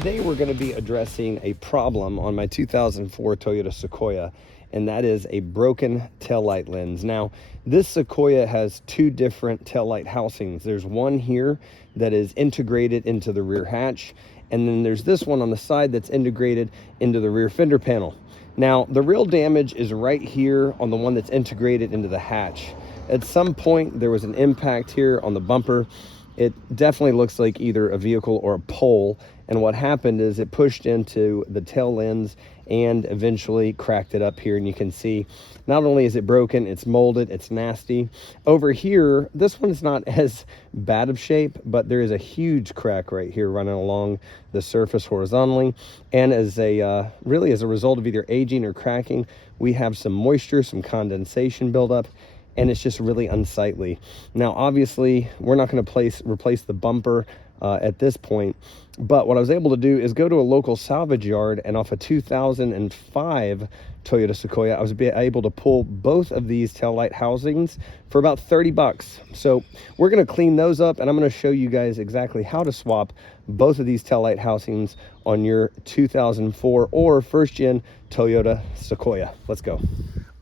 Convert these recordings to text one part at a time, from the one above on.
Today we're going to be addressing a problem on my 2004 Toyota Sequoia, and that is a broken taillight lens. Now, this Sequoia has two different taillight housings. There's one here that is integrated into the rear hatch, and then there's this one on the side that's integrated into the rear fender panel. Now, the real damage is right here on the one that's integrated into the hatch. At some point, there was an impact here on the bumper. It definitely looks like either a vehicle or a pole, and what happened is it pushed into the tail lens and eventually cracked it up here. And you can see not only is it broken, it's molded, it's nasty. Over here, this one's not as bad of shape, but there is a huge crack right here running along the surface horizontally. And as a really as a result of either aging or cracking, we have some moisture, some condensation buildup, and it's just really unsightly. Now, obviously, we're not going to replace the bumper at this point, but what I was able to do is go to a local salvage yard, and off a 2005 Toyota Sequoia, I was able to pull both of these taillight housings for about 30 bucks. So we're going to clean those up, and I'm going to show you guys exactly how to swap both of these taillight housings on your 2004 or first gen Toyota Sequoia. Let's go.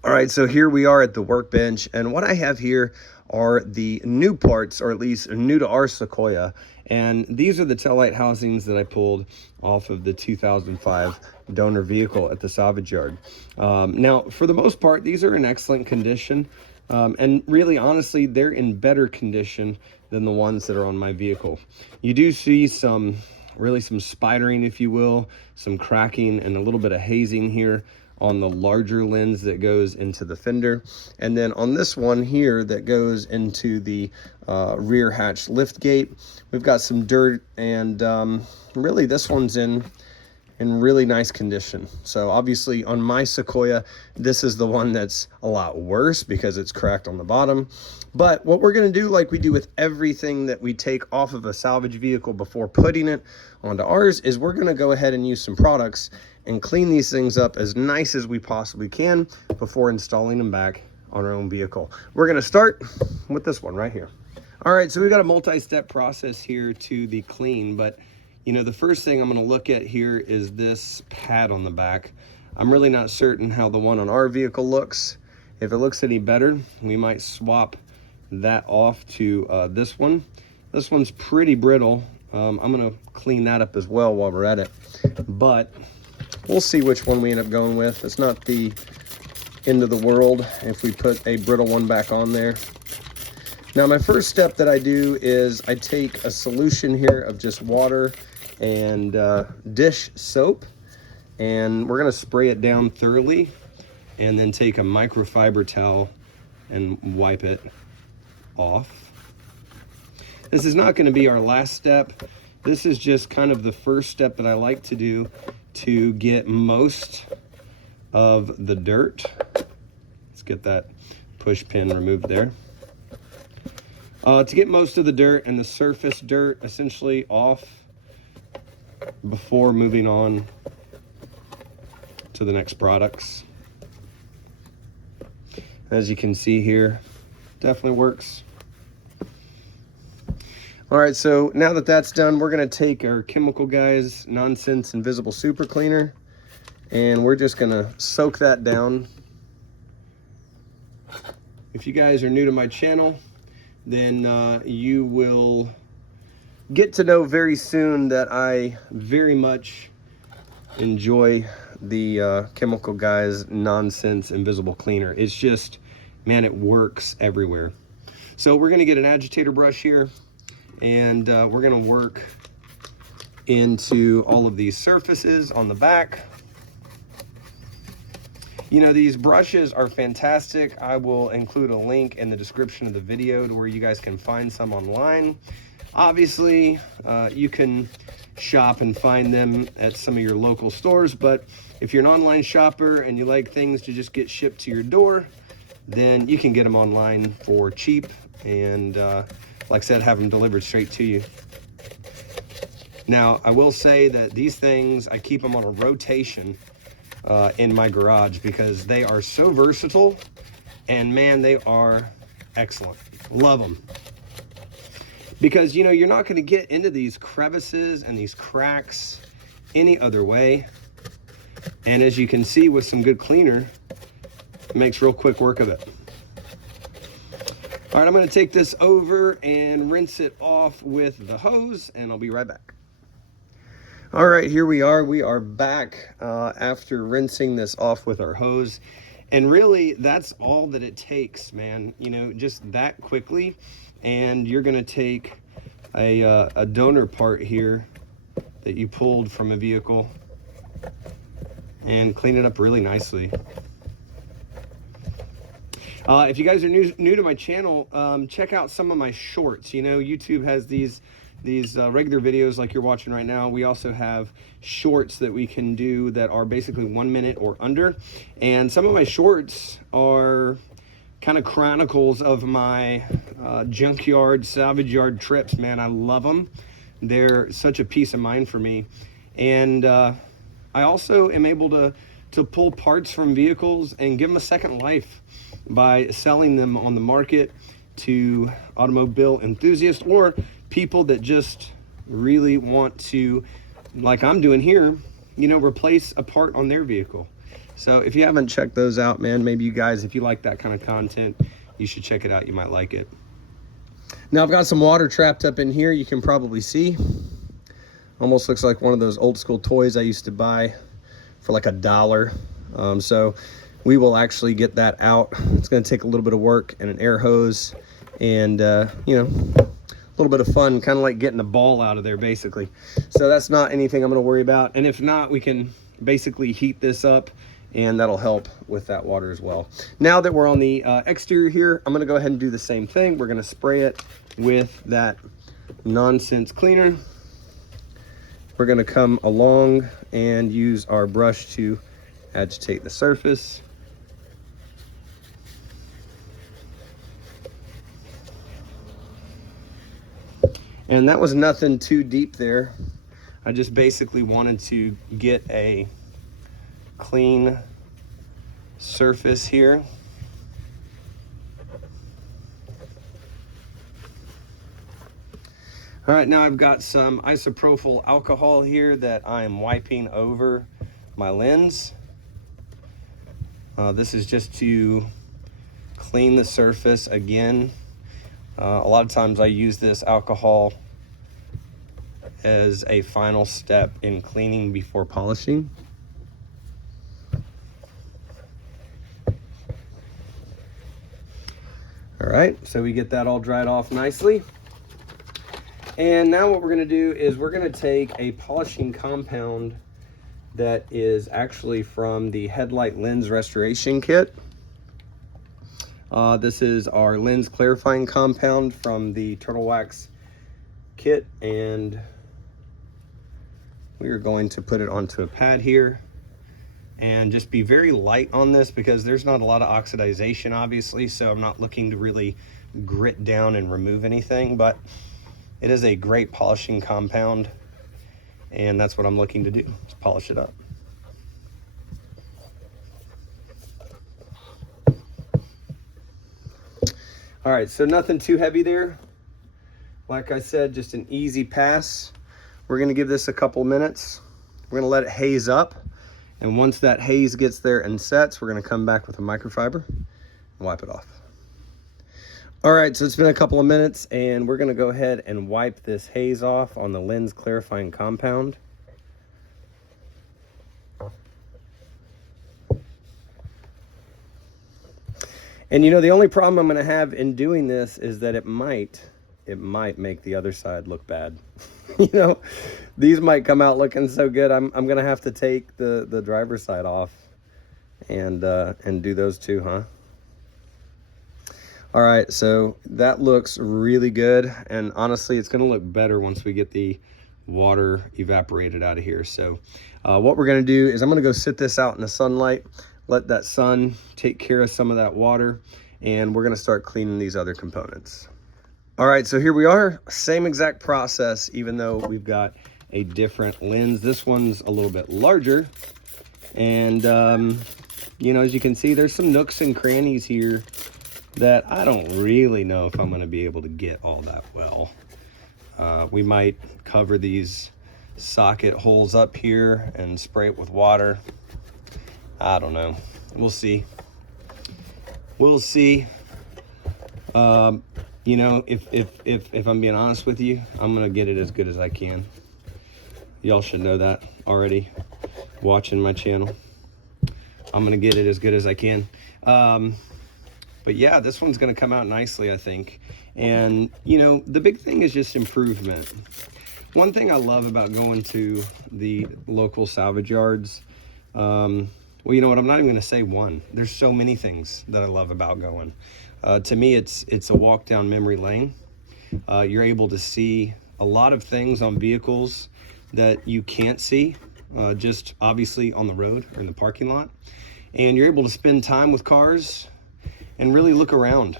All right, so here we are at the workbench, and what I have here are the new parts, or at least new to our Sequoia, and these are the taillight housings that I pulled off of the 2005 donor vehicle at the salvage yard. Now, for the most part, these are in excellent condition, and really, honestly, they're in better condition than the ones that are on my vehicle. You do see some spidering, if you will, some cracking and a little bit of hazing here on the larger lens that goes into the fender, and then on this one here that goes into the rear hatch lift gate, we've got some dirt, and really this one's in really nice condition. So obviously on my Sequoia, this is the one that's a lot worse because it's cracked on the bottom. But what we're going to do, like we do with everything that we take off of a salvage vehicle before putting it onto ours, is we're going to go ahead and use some products and clean these things up as nice as we possibly can before installing them back on our own vehicle. We're going to start with this one right here. All right, so we've got a multi-step process here to the clean, but you know, the first thing I'm going to look at here is this pad on the back. I'm really not certain how the one on our vehicle looks. If it looks any better, we might swap that off to this one. This one's pretty brittle. I'm going to clean that up as well while we're at it, but we'll see which one we end up going with. It's not the end of the world if we put a brittle one back on there. Now, my first step that I do is I take a solution here of just water and dish soap, and we're going to spray it down thoroughly and then take a microfiber towel and wipe it off. This is not going to be our last step. This is just kind of the first step that I like to do to get most of the dirt. Let's get that push pin removed there. To get most of the dirt and the surface dirt essentially off before moving on to the next products. As you can see here, definitely works. All right, so now that that's done, we're going to take our Chemical Guys Nonsense Invisible Super Cleaner, and we're just going to soak that down. If you guys are new to my channel, then you will get to know very soon that I very much enjoy the Chemical Guys Nonsense Invisible Cleaner. It's just, man, it works everywhere. So we're going to get an agitator brush here, and we're going to work into all of these surfaces on the back. You know, these brushes are fantastic. I will include a link in the description of the video to where you guys can find some online. Obviously, you can shop and find them at some of your local stores, but if you're an online shopper and you like things to just get shipped to your door, then you can get them online for cheap, and like I said, have them delivered straight to you. Now, I will say that these things, I keep them on a rotation in my garage because they are so versatile, and man, they are excellent. Love them. Because, you know, you're not going to get into these crevices and these cracks any other way. And as you can see, with some good cleaner, it makes real quick work of it. All right, I'm gonna take this over and rinse it off with the hose, and I'll be right back. All right, here we are. We are back after rinsing this off with our hose. And really, that's all that it takes, man. You know, just that quickly. And you're gonna take a donor part here that you pulled from a vehicle and clean it up really nicely. If you guys are new to my channel, check out some of my shorts. You know, YouTube has these regular videos like you're watching right now. We also have shorts that we can do that are basically 1 minute or under. And some of my shorts are kind of chronicles of my junkyard, salvage yard trips, man. I love them. They're such a peace of mind for me. And I also am able to pull parts from vehicles and give them a second life by selling them on the market to automobile enthusiasts or people that just really want to, like I'm doing here, you know, replace a part on their vehicle. So if you haven't checked those out, man, maybe you guys, if you like that kind of content, you should check it out. You might like it. Now I've got some water trapped up in here. You can probably see. Almost looks like one of those old school toys I used to buy for like $1. So we will actually get that out. It's going to take a little bit of work and an air hose and, you know, a little bit of fun, kind of like getting the ball out of there, basically. So that's not anything I'm going to worry about. And if not, we can basically heat this up, and that'll help with that water as well. Now that we're on the exterior here, I'm going to go ahead and do the same thing. We're going to spray it with that nonsense cleaner. We're going to come along and use our brush to agitate the surface. And that was nothing too deep there. I just basically wanted to get a clean surface here. All right, now I've got some isopropyl alcohol here that I am wiping over my lens. This is just to clean the surface again. A lot of times I use this alcohol as a final step in cleaning before polishing. All right, so we get that all dried off nicely. And now what we're gonna do is we're gonna take a polishing compound that is actually from the Headlight lens restoration kit. This is our lens clarifying compound from the Turtle Wax kit, and we are going to put it onto a pad here and just be very light on this because there's not a lot of oxidization, obviously, so I'm not looking to really grit down and remove anything, but it is a great polishing compound, and that's what I'm looking to do, is polish it up. All right, so nothing too heavy there. Like I said, just an easy pass. We're gonna give this a couple minutes. We're gonna let it haze up. And once that haze gets there and sets, we're gonna come back with a microfiber and wipe it off. All right, so it's been a couple of minutes and we're gonna go ahead and wipe this haze off on the lens clarifying compound. And you know, the only problem I'm gonna have in doing this is that it might make the other side look bad. You know, these might come out looking so good. I'm gonna have to take the driver's side off and do those too, huh? All right, so that looks really good, and honestly, it's gonna look better once we get the water evaporated out of here. So what we're gonna do is I'm gonna go sit this out in the sunlight, let that sun take care of some of that water, and we're gonna start cleaning these other components. All right, so here we are, same exact process, even though we've got a different lens. This one's a little bit larger, and you know, as you can see, there's some nooks and crannies here that I don't really know if I'm gonna be able to get all that well. We might cover these socket holes up here and spray it with water. I don't know. We'll see. We'll see. You know, if I'm being honest with you, I'm gonna get it as good as I can. Y'all should know that already, watching my channel. I'm gonna get it as good as I can. But yeah, this one's gonna come out nicely, I think. And you know, the big thing is just improvement. One thing I love about going to the local salvage yards, well, you know what, I'm not even gonna say one. There's so many things that I love about going. To me, it's a walk down memory lane. You're able to see a lot of things on vehicles that you can't see just obviously on the road or in the parking lot. And you're able to spend time with cars and really look around,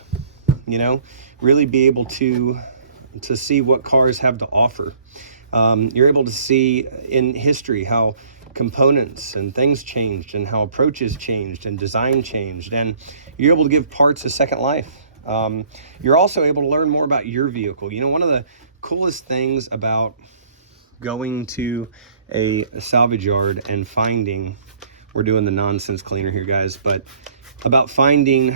you know, really be able to see what cars have to offer. You're able to see in history how components and things changed and how approaches changed and design changed, and you're able to give parts a second life. You're also able to learn more about your vehicle. You know, one of the coolest things about going to a salvage yard and finding, we're doing the nonsense cleaner here, guys, but about finding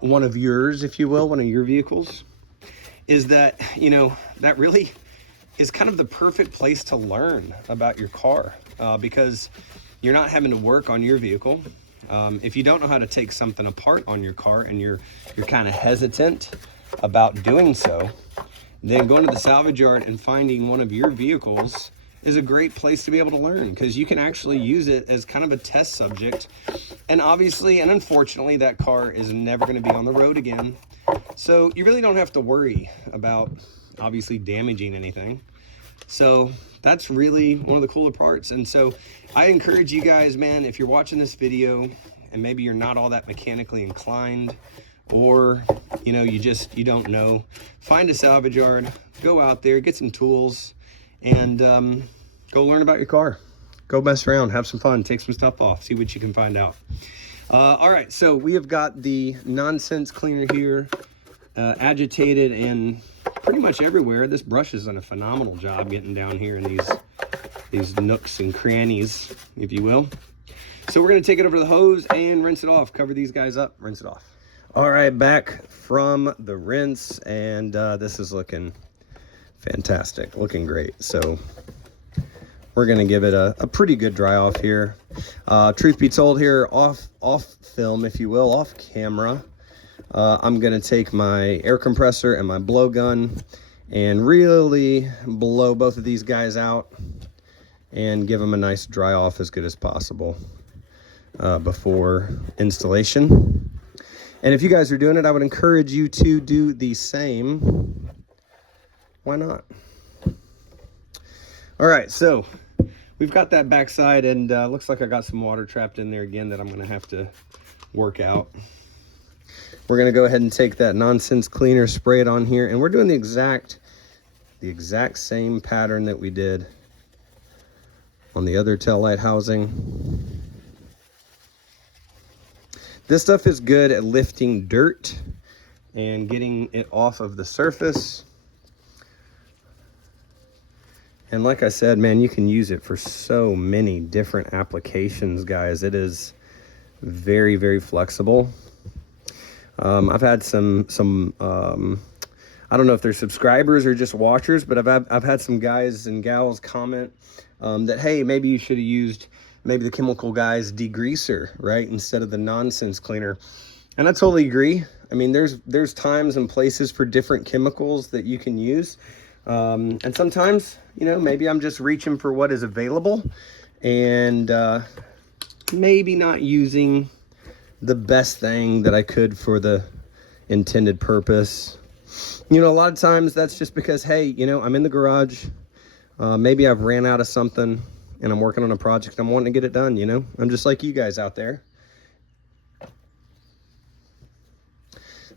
one of yours, if you will, one of your vehicles, is that, you know, that really is kind of the perfect place to learn about your car, because you're not having to work on your vehicle. If you don't know how to take something apart on your car and you're kind of hesitant about doing so, then going to the salvage yard and finding one of your vehicles is a great place to be able to learn, because you can actually use it as kind of a test subject. And obviously, and unfortunately, that car is never going to be on the road again. So you really don't have to worry about obviously damaging anything. So that's really one of the cooler parts. And so I encourage you guys, man, if you're watching this video and maybe you're not all that mechanically inclined, or you know, you don't know, find a salvage yard, go out there, get some tools, and go learn about your car. Go mess around, have some fun, take some stuff off, see what you can find out. All right, so we have got the nonsense cleaner here, agitated and pretty much everywhere. This brush has done a phenomenal job getting down here in these nooks and crannies, if you will. So we're gonna take it over to the hose and rinse it off, cover these guys up, rinse it off. All right, back from the rinse, and this is looking fantastic, looking great. So we're gonna give it a pretty good dry off here. Truth be told, here off film, if you will, off camera, I'm gonna take my air compressor and my blowgun and really blow both of these guys out and give them a nice dry off as good as possible before installation. And if you guys are doing it, I would encourage you to do the same. Why not? All right, so we've got that backside, and looks like I got some water trapped in there again that I'm gonna have to work out. We're gonna go ahead and take that nonsense cleaner, spray it on here, and we're doing the exact same pattern that we did on the other tail light housing. This stuff is good at lifting dirt and getting it off of the surface. And like I said, man, you can use it for so many different applications, guys. It is very, very flexible. I've had some I don't know if they're subscribers or just watchers, but I've had some guys and gals comment that, hey, maybe you should have used maybe the Chemical Guys degreaser, right, instead of the nonsense cleaner. And I totally agree. I mean, there's times and places for different chemicals that you can use. And sometimes, you know, maybe I'm just reaching for what is available and maybe not using the best thing that I could for the intended purpose. You know, a lot of times that's just because, hey, you know, I'm in the garage. Maybe I've ran out of something and I'm working on a project. I'm wanting to get it done, you know. I'm just like you guys out there.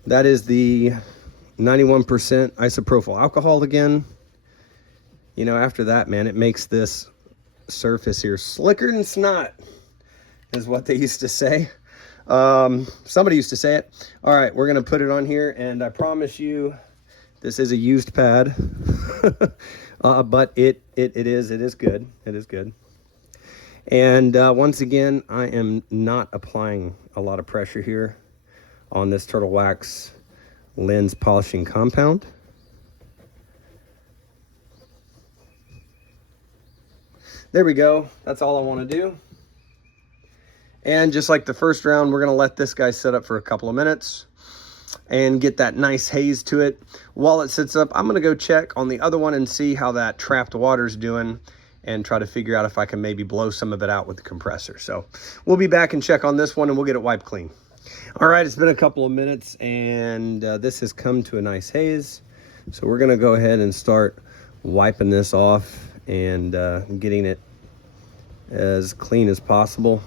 That is the 91% isopropyl alcohol again. You know, after that, man, it makes this surface here slicker than snot, is what they used to say. Somebody used to say it. All right, we're gonna put it on here, and I promise you, This is a used pad, but it is good. It is good. And once again, I am not applying a lot of pressure here on this Turtle Wax lens polishing compound. There we go. That's all I want to do. And just like the first round, we're going to let this guy sit up for a couple of minutes and get that nice haze to it. While it sits up, I'm going to go check on the other one and see how that trapped water's doing and try to figure out if I can maybe blow some of it out with the compressor. So we'll be back and check on this one and we'll get it wiped clean. All right, it's been a couple of minutes and this has come to a nice haze. So we're going to go ahead and start wiping this off and getting it as clean as possible.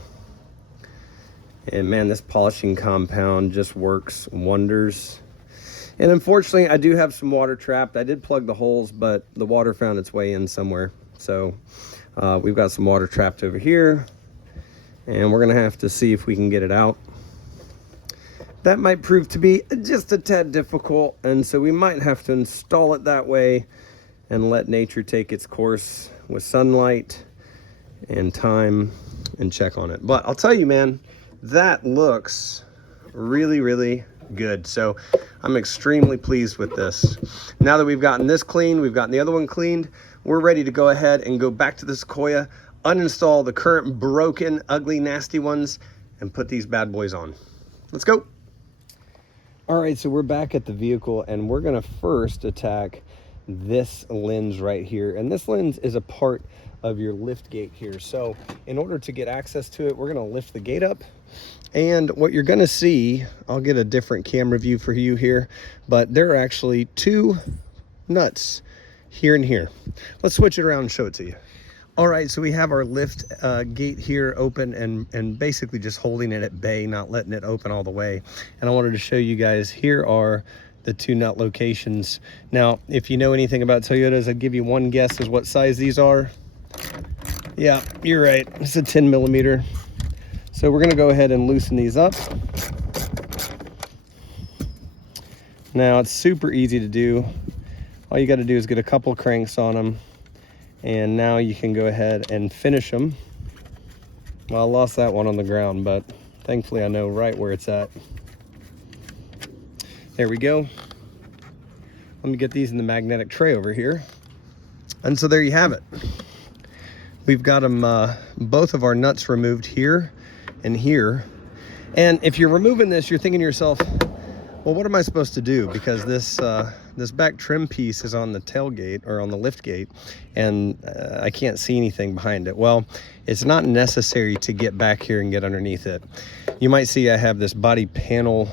And man, this polishing compound just works wonders. And unfortunately, I do have some water trapped. I did plug the holes, but the water found its way in somewhere. So we've got some water trapped over here, and we're gonna have to see if we can get it out. That might prove to be just a tad difficult, and so we might have to install it that way and let nature take its course with sunlight and time and check on it. But I'll tell you, man, that looks really, really good. So I'm extremely pleased with this. Now that we've gotten this clean, we've gotten the other one cleaned, we're ready to go ahead and go back to the Sequoia, uninstall the current broken, ugly, nasty ones, and put these bad boys on. Let's go. All right, so we're back at the vehicle, and we're gonna first attack this lens right here. And this lens is a part of your lift gate here. So in order to get access to it, we're gonna lift the gate up. And what you're gonna see, I'll get a different camera view for you here, but there are actually two nuts here and here. Let's switch it around and show it to you. All right, so we have our lift gate here open and basically just holding it at bay, not letting it open all the way. And I wanted to show you guys, here are the two nut locations. Now, if you know anything about Toyotas, I'd give you one guess as what size these are. Yeah, you're right, it's a 10 millimeter. So we're gonna go ahead and loosen these up. Now, it's super easy to do. All you gotta do is get a couple cranks on them, and now you can go ahead and finish them. Well, I lost that one on the ground, but thankfully I know right where it's at. There we go. Let me get these in the magnetic tray over here. And so there you have it. We've got them, both of our nuts removed here and here. And if you're removing this, you're thinking to yourself, well, what am I supposed to do? Because this this back trim piece is on the tailgate or on the lift gate, and I can't see anything behind it. Well, it's not necessary to get back here and get underneath it. You might see I have this body panel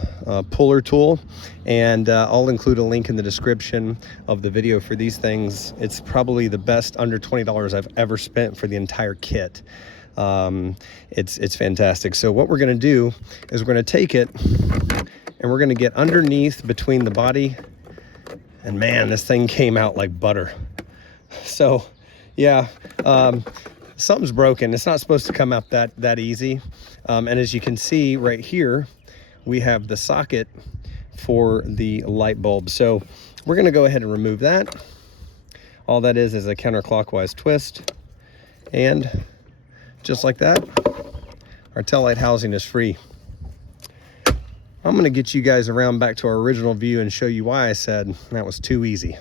puller tool, and I'll include a link in the description of the video for these things. It's probably the best under $20 I've ever spent for the entire kit. It's fantastic. So what we're gonna do is we're gonna take it and we're gonna get underneath between the body, and man, this thing came out like butter. So yeah, something's broken. It's not supposed to come out that easy. And as you can see right here, we have the socket for the light bulb. So we're gonna go ahead and remove that. All that is a counterclockwise twist, and just like that, our tail light housing is free. I'm gonna get you guys around back to our original view and show you why I said that was too easy.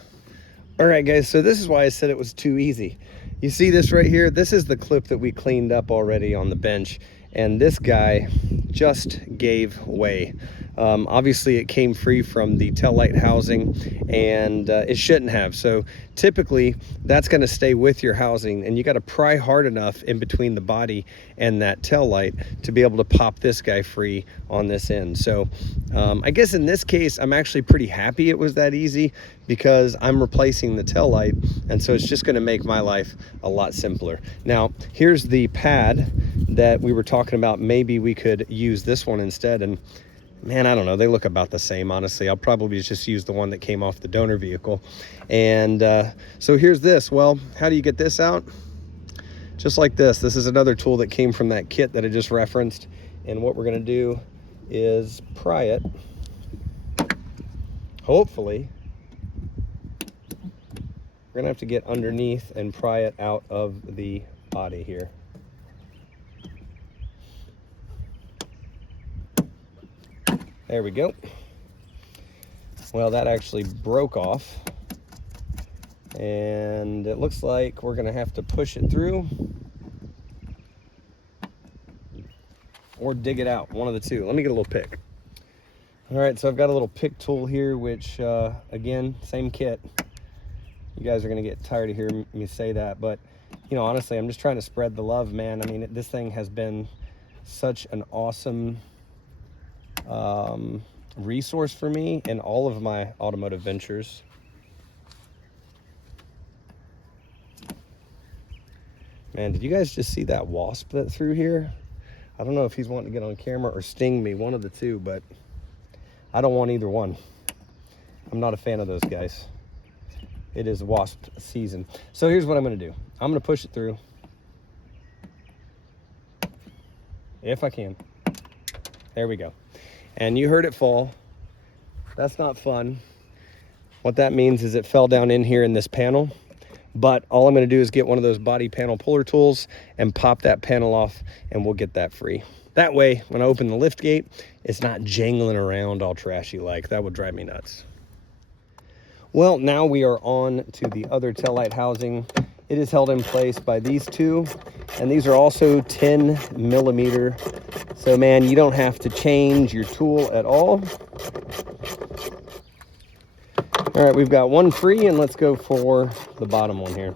All right, guys, so this is why I said it was too easy. You see this right here? This is the clip that we cleaned up already on the bench, and this guy just gave way. Obviously, it came free from the tail light housing, and it shouldn't have. So typically, that's going to stay with your housing, and you got to pry hard enough in between the body and that tail light to be able to pop this guy free on this end. So I guess in this case, I'm actually pretty happy it was that easy, because I'm replacing the tail light, and so it's just going to make my life a lot simpler. Now, here's the pad that we were talking about. Maybe we could use this one instead, and man, I don't know, they look about the same, honestly. I'll probably just use the one that came off the donor vehicle. And so here's this. Well, how do you get this out? Just like this. This is another tool that came from that kit that I just referenced, and what we're going to do is pry it, hopefully, We're gonna have to get underneath and pry it out of the body here. There we go. Well, that actually broke off, and it looks like we're gonna have to push it through or dig it out, one of the two. Let me get a little pick. All right, so I've got a little pick tool here, which again, same kit. You guys are gonna get tired of hearing me say that, but you know, honestly, I'm just trying to spread the love, man. I mean, this thing has been such an awesome resource for me in all of my automotive ventures. Man, did you guys just see that wasp that threw here? I don't know if he's wanting to get on camera or sting me, one of the two, but I don't want either one. I'm not a fan of those guys. It is wasp season. So here's what I'm gonna do. I'm gonna push it through, if I can. There we go. And you heard it fall. That's not fun. What that means is it fell down in here in this panel, but all I'm gonna do is get one of those body panel puller tools and pop that panel off, and we'll get that free. That way, when I open the lift gate, it's not jangling around all trashy like. That would drive me nuts. Well, now we are on to the other tail light housing. It is held in place by these two, and these are also 10 millimeter. So man, you don't have to change your tool at all. All right, we've got one free, and let's go for the bottom one here.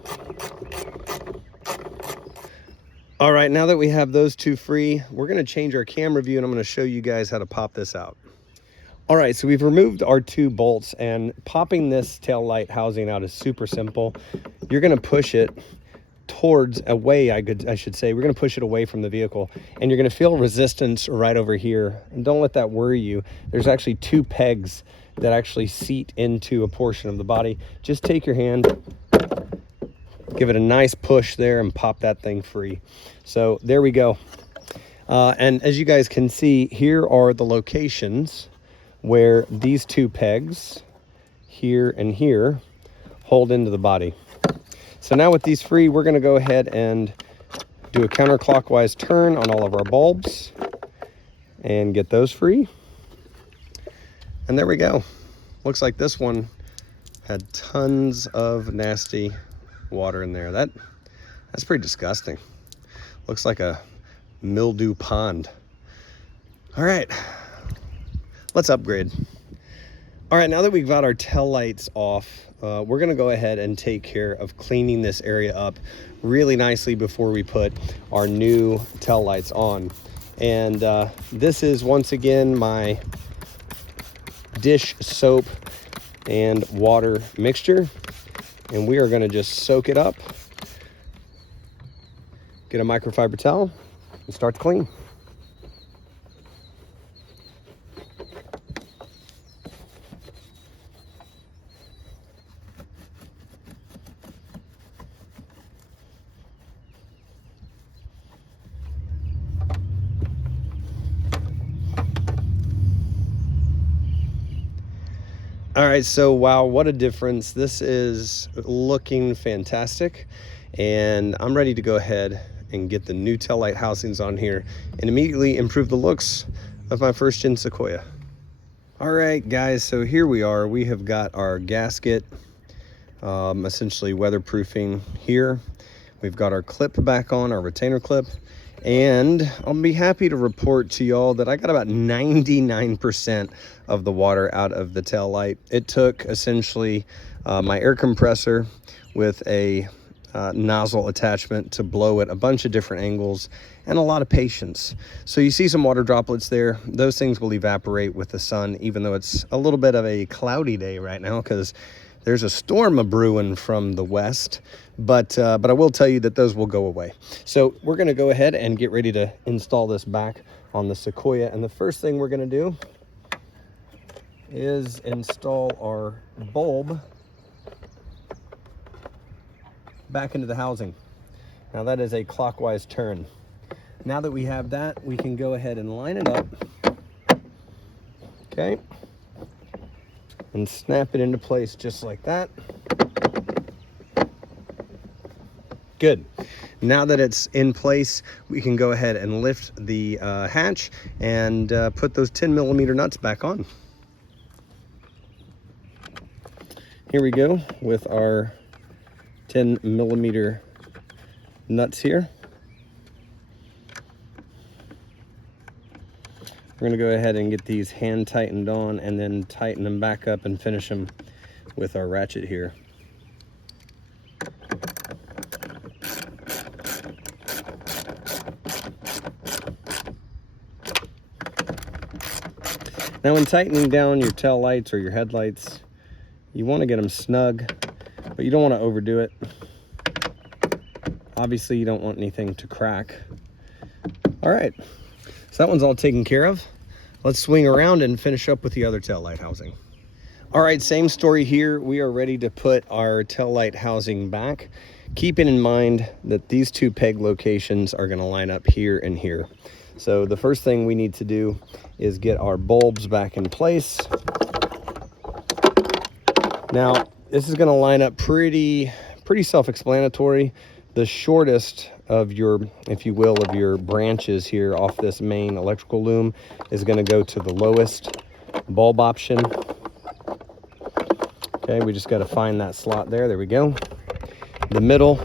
All right, now that we have those two free, we're gonna change our camera view, and I'm gonna show you guys how to pop this out. All right, so we've removed our two bolts, and popping this tail light housing out is super simple. You're gonna push it towards away, I should say. We're gonna push it away from the vehicle, and you're gonna feel resistance right over here. And don't let that worry you. There's actually two pegs that actually seat into a portion of the body. Just take your hand, give it a nice push there, and pop that thing free. So there we go. And as you guys can see, here are the locations where these two pegs, here and here, hold into the body. So now with these free, we're gonna go ahead and do a counterclockwise turn on all of our bulbs and get those free. And there we go. Looks like this one had tons of nasty water in there. That's pretty disgusting. Looks like a mildew pond. All right, let's upgrade. All right, now that we've got our tail lights off, we're gonna go ahead and take care of cleaning this area up really nicely before we put our new tail lights on. And this is once again my dish soap and water mixture. And we are gonna just soak it up, get a microfiber towel, and start to clean. All right, so wow, what a difference. This is looking fantastic, and I'm ready to go ahead and get the new tail light housings on here and immediately improve the looks of my first gen Sequoia. All right, guys, so here we are. We have got our gasket essentially weatherproofing here. We've got our clip back on, our retainer clip, and I'll be happy to report to y'all that I got about 99% of the water out of the tail light. It took essentially my air compressor with a nozzle attachment to blow at a bunch of different angles and a lot of patience. So you see some water droplets there. Those things will evaporate with the sun, even though it's a little bit of a cloudy day right now because there's a storm a-brewing from the west, but I will tell you that those will go away. So we're gonna go ahead and get ready to install this back on the Sequoia. And the first thing we're gonna do is install our bulb back into the housing. Now that is a clockwise turn. Now that we have that, we can go ahead and line it up, okay? And snap it into place just like that. Good. Now that it's in place, we can go ahead and lift the hatch and put those 10mm nuts back on. Here we go with our 10mm nuts here. We're going to go ahead and get these hand tightened on and then tighten them back up and finish them with our ratchet here. Now when tightening down your tail lights or your headlights, you want to get them snug, but you don't want to overdo it. Obviously you don't want anything to crack. All right, so that one's all taken care of. Let's swing around and finish up with the other tail light housing. All right, same story here. We are ready to put our tail light housing back, keeping in mind that these two peg locations are going to line up here and here. So the first thing we need to do is get our bulbs back in place. Now, this is going to line up pretty self-explanatory. The shortest of your, if you will, of your branches here off this main electrical loom is going to go to the lowest bulb option. Okay, we just got to find that slot there. There we go. The middle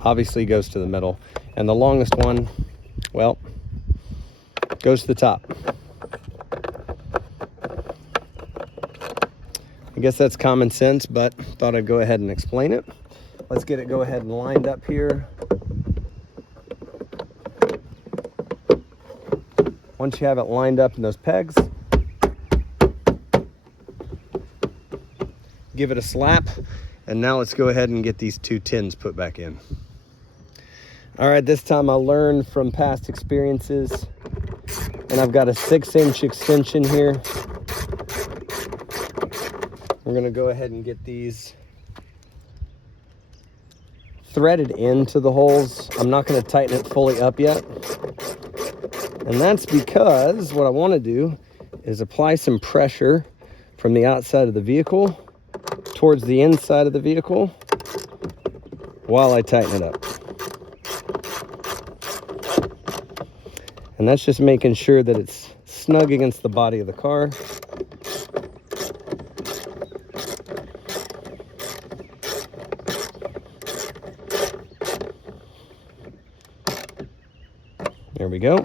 obviously goes to the middle, and the longest one, well, goes to the top. I guess that's common sense, but thought I'd go ahead and explain it. Let's get it go ahead and lined up here. Once you have it lined up in those pegs, give it a slap, and now let's go ahead and get these two tins put back in. All right, this time I learned from past experiences, and I've got a 6-inch extension here. We're gonna go ahead and get these threaded into the holes. I'm not gonna tighten it fully up yet. And that's because what I wanna do is apply some pressure from the outside of the vehicle towards the inside of the vehicle while I tighten it up. And that's just making sure that it's snug against the body of the car. There we go.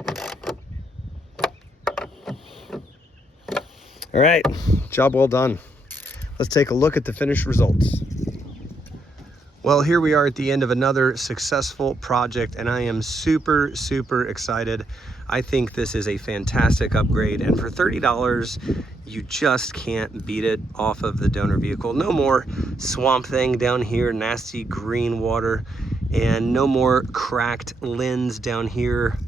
All right, job well done. Let's take a look at the finished results. Well, here we are at the end of another successful project, and I am super excited. I think this is a fantastic upgrade, and for $30, you just can't beat it off of the donor vehicle. No more Swamp Thing down here, nasty green water, and no more cracked lens down here.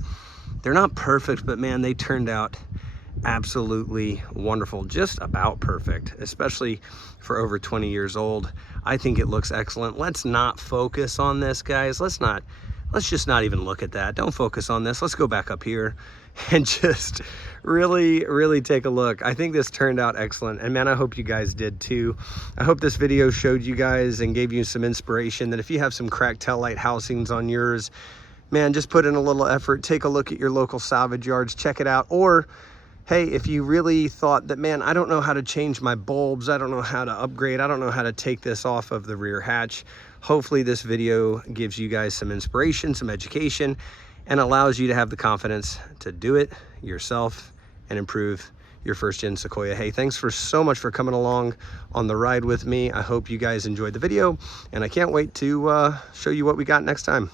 They're not perfect, but man, they turned out absolutely wonderful, just about perfect, especially for over 20 years old. I think it looks excellent. Let's not focus on this, guys. Let's just not even look at that. Don't focus on this. Let's go back up here and just really take a look. I think this turned out excellent, and man, I hope you guys did too. I hope this video showed you guys and gave you some inspiration that if you have some cracked tail light housings on yours, man, just put in a little effort. Take a look at your local salvage yards, check it out. Or hey, if you really thought that, man, I don't know how to change my bulbs, I don't know how to upgrade, I don't know how to take this off of the rear hatch, hopefully this video gives you guys some inspiration, some education, and allows you to have the confidence to do it yourself and improve your first-gen Sequoia. Hey, thanks so much for coming along on the ride with me. I hope you guys enjoyed the video, and I can't wait to show you what we got next time.